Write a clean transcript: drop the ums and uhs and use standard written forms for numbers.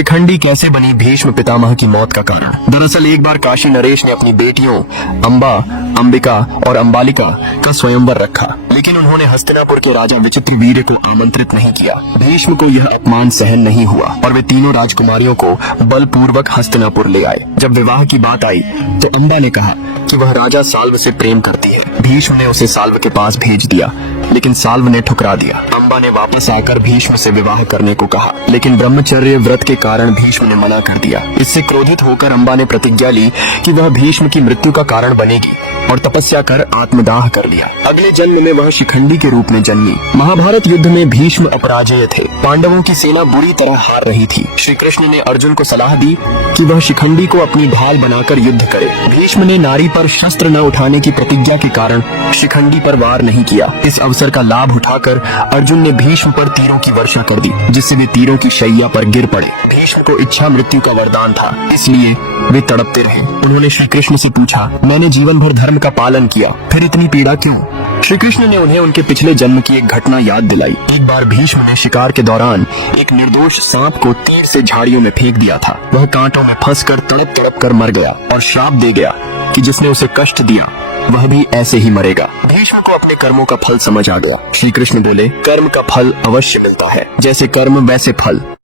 शिखंडी कैसे बनी भीष्म पितामह की मौत का कारण। दरअसल एक बार काशी नरेश ने अपनी बेटियों अंबा, अंबिका और अंबालिका का स्वयंवर रखा, लेकिन उन्होंने हस्तिनापुर के राजा विचित्रवीर्य को आमंत्रित नहीं किया। भीष्म को यह अपमान सहन नहीं हुआ और वे तीनों राजकुमारियों को बलपूर्वक हस्तिनापुर ले आए। जब विवाह की बात आई तो अंबा ने कहा कि वह राजा साल्व से प्रेम करती है। भीष्म ने उसे साल्व के पास भेज दिया, लेकिन साल्व ने ठुकरा दिया। अंबा ने वापस आकर भीष्म से विवाह करने को कहा, लेकिन ब्रह्मचर्य व्रत के कारण भीष्म ने मना कर दिया। इससे क्रोधित होकर अंबा ने प्रतिज्ञा ली कि वह भीष्म की मृत्यु का कारण बनेगी और तपस्या कर आत्मदाह कर लिया। अगले जन्म में वह शिखंडी के रूप में जन्मी। महाभारत युद्ध में भीष्म अपराजेय थे। पांडवों की सेना बुरी तरह हार रही थी। श्री कृष्ण ने अर्जुन को सलाह दी कि वह शिखंडी को अपनी ढाल बनाकर युद्ध करे। भीष्म ने नारी पर शस्त्र न उठाने की प्रतिज्ञा के कारण शिखंडी पर वार नहीं किया। इस अवसर का लाभ उठाकर अर्जुन ने भीष्म पर तीरों की वर्षा कर दी, जिससे वे तीरों की शैया पर गिर पड़े। भीष्म को इच्छा मृत्यु का वरदान था, इसलिए वे तड़पते रहे। उन्होंने श्री कृष्ण से पूछा, मैंने जीवन भर धर्म का पालन किया, फिर इतनी पीड़ा क्यों? श्री कृष्ण ने उन्हें उनके पिछले जन्म की एक घटना याद दिलाई। एक बार भीष्म ने शिकार के दौरान एक निर्दोष सांप को तीर से झाड़ियों में फेंक दिया था। वह कांटों में फंसकर तड़प तड़प कर मर गया और श्राप दे गया कि जिसने उसे कष्ट दिया वह भी ऐसे ही मरेगा। भीष्म को अपने कर्मों का फल समझ आ गया। श्री कृष्ण बोले, कर्म का फल अवश्य मिलता है, जैसे कर्म वैसे फल।